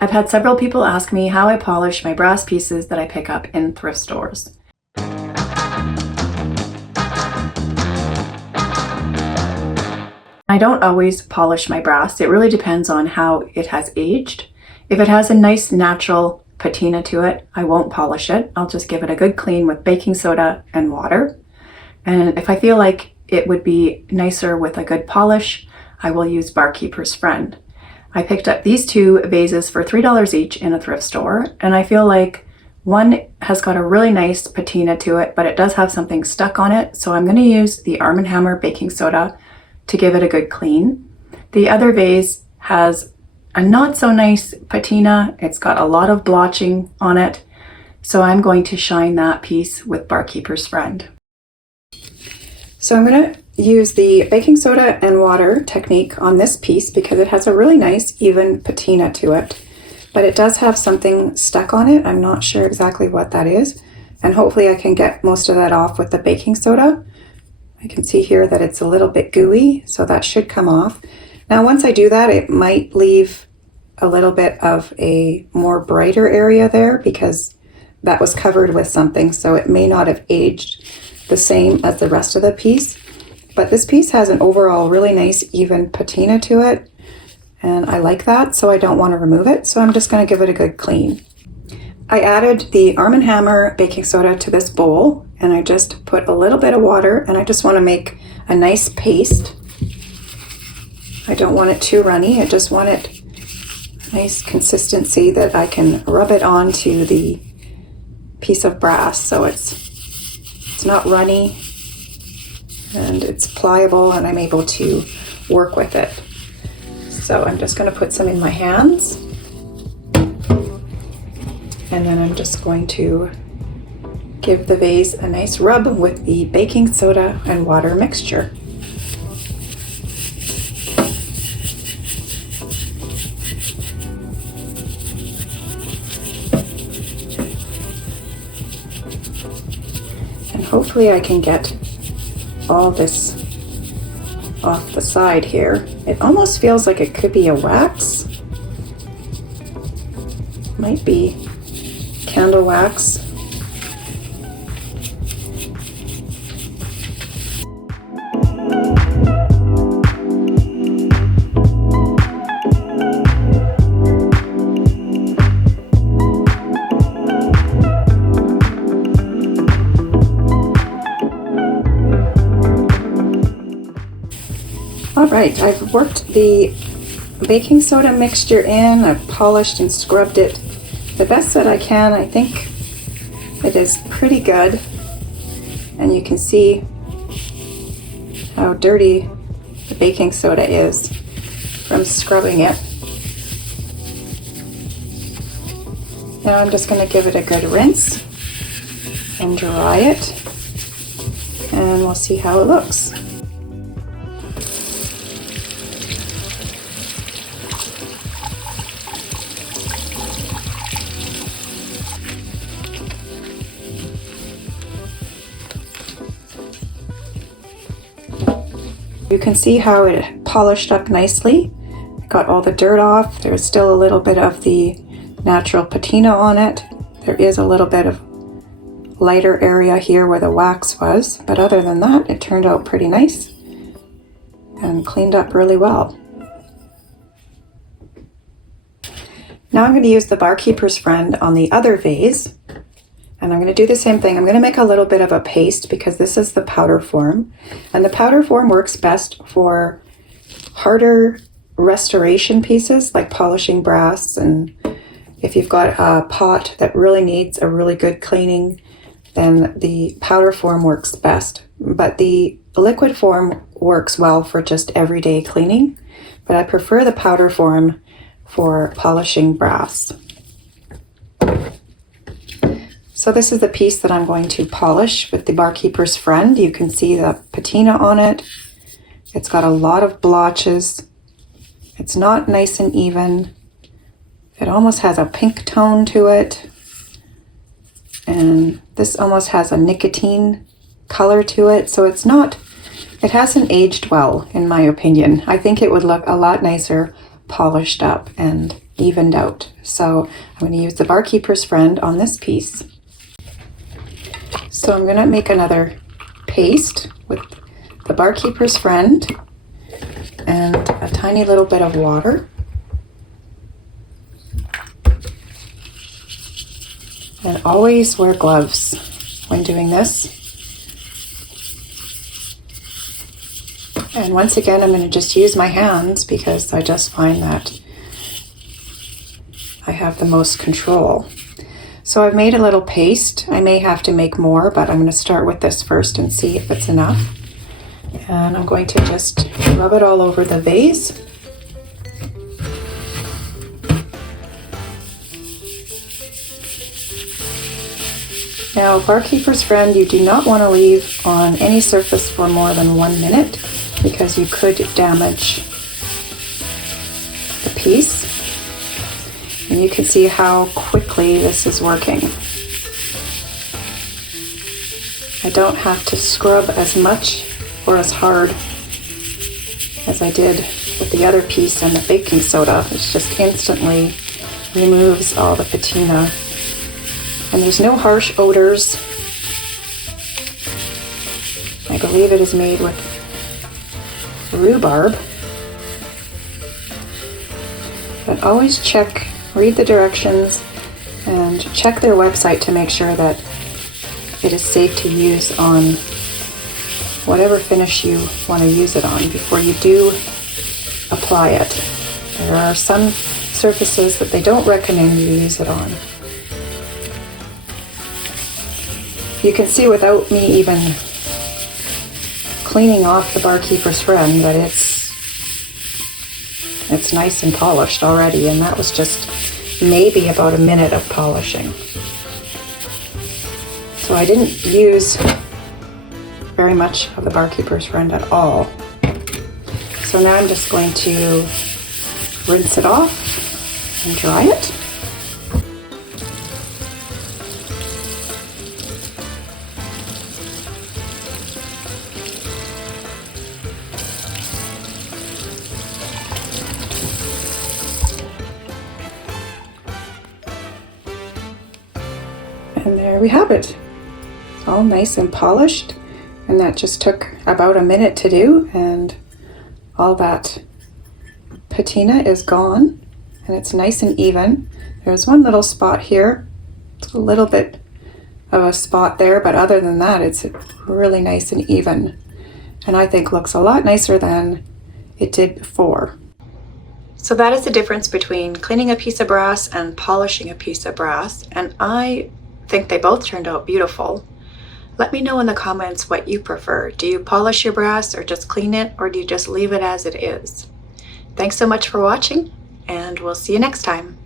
I've had several people ask me how I polish my brass pieces that I pick up in thrift stores. I don't always polish my brass. It really depends on how it has aged. If it has a nice natural patina to it, I won't polish it. I'll just give it a good clean with baking soda and water. And if I feel like it would be nicer with a good polish, I will use Barkeeper's Friend. I picked up these two vases for $3 each in a thrift store, and I feel like one has got a really nice patina to it, but it does have something stuck on it, so I'm going to use the Arm & Hammer baking soda to give it a good clean. The other vase has a not so nice patina. It's got a lot of blotching on it, so I'm going to shine that piece with Barkeeper's Friend. So I'm going to use the baking soda and water technique on this piece because it has a really nice even patina to it, but it does have something stuck on it. I'm not sure exactly what that is, and hopefully I can get most of that off with the baking soda. I can see here that it's a little bit gooey, so that should come off. Now once I do that, it might leave a little bit of a more brighter area there because that was covered with something, so it may not have aged the same as the rest of the piece. But this piece has an overall really nice even patina to it, and I like that, so I don't want to remove it, so I'm just going to give it a good clean. I added the Arm & Hammer baking soda to this bowl, and I just put a little bit of water, and I just want to make a nice paste. I don't want it too runny, I just want it nice consistency that I can rub it onto the piece of brass so it's not runny and it's pliable and I'm able to work with it. So I'm just going to put some in my hands, and then I'm just going to give the vase a nice rub with the baking soda and water mixture. And hopefully I can get all this off the side here. It almost feels like it could be a wax. Might be candle wax. All right, I've worked the baking soda mixture in, I've polished and scrubbed it the best that I can. I think it is pretty good, and you can see how dirty the baking soda is from scrubbing it. Now I'm just going to give it a good rinse and dry it, and we'll see how it looks. You can see how it polished up nicely. I got all the dirt off. There's still a little bit of the natural patina on it. There is a little bit of lighter area here where the wax was, but other than that, it turned out pretty nice and cleaned up really well. Now I'm going to use the Barkeeper's Friend on the other vase, and I'm going to do the same thing. I'm going to make a little bit of a paste because this is the powder form, and the powder form works best for harder restoration pieces like polishing brass, and if you've got a pot that really needs a really good cleaning, then the powder form works best. But the liquid form works well for just everyday cleaning, but I prefer the powder form for polishing brass. So this is the piece that I'm going to polish with the Barkeeper's Friend. You can see the patina on it. It's got a lot of blotches. It's not nice and even. It almost has a pink tone to it. And this almost has a nicotine color to it. So it's not, it hasn't aged well, in my opinion. I think it would look a lot nicer polished up and evened out. So So I'm going to use the Barkeeper's Friend on this piece. So I'm going to make another paste with the Barkeeper's Friend and a tiny little bit of water. And always wear gloves when doing this. And once again, I'm going to just use my hands because I just find that I have the most control. So I've made a little paste. I may have to make more, but I'm going to start with this first and see if it's enough. And I'm going to just rub it all over the vase. Now, Barkeeper's Friend, you do not want to leave on any surface for more than 1 minute because you could damage the piece. And you can see how quickly this is working. I don't have to scrub as much or as hard as I did with the other piece and the baking soda. It just instantly removes all the patina. And there's no harsh odors. I believe it is made with rhubarb. But always read the directions and check their website to make sure that it is safe to use on whatever finish you want to use it on before you do apply it. There are some surfaces that they don't recommend you use it on. You can see without me even cleaning off the Barkeeper's Friend that it's nice and polished already, and that was just maybe about a minute of polishing. So I didn't use very much of the Barkeeper's Friend at all. So now I'm just going to rinse it off and dry it. And there we have it. It's all nice and polished, and that just took about a minute to do, and all that patina is gone and it's nice and even. There's one little spot here. It's a little bit of a spot there, but other than that, it's really nice and even, and I think looks a lot nicer than it did before. So that is the difference between cleaning a piece of brass and polishing a piece of brass, and I think they both turned out beautiful. Let me know in the comments what you prefer. Do you polish your brass or just clean it, or do you just leave it as it is? Thanks so much for watching, and we'll see you next time.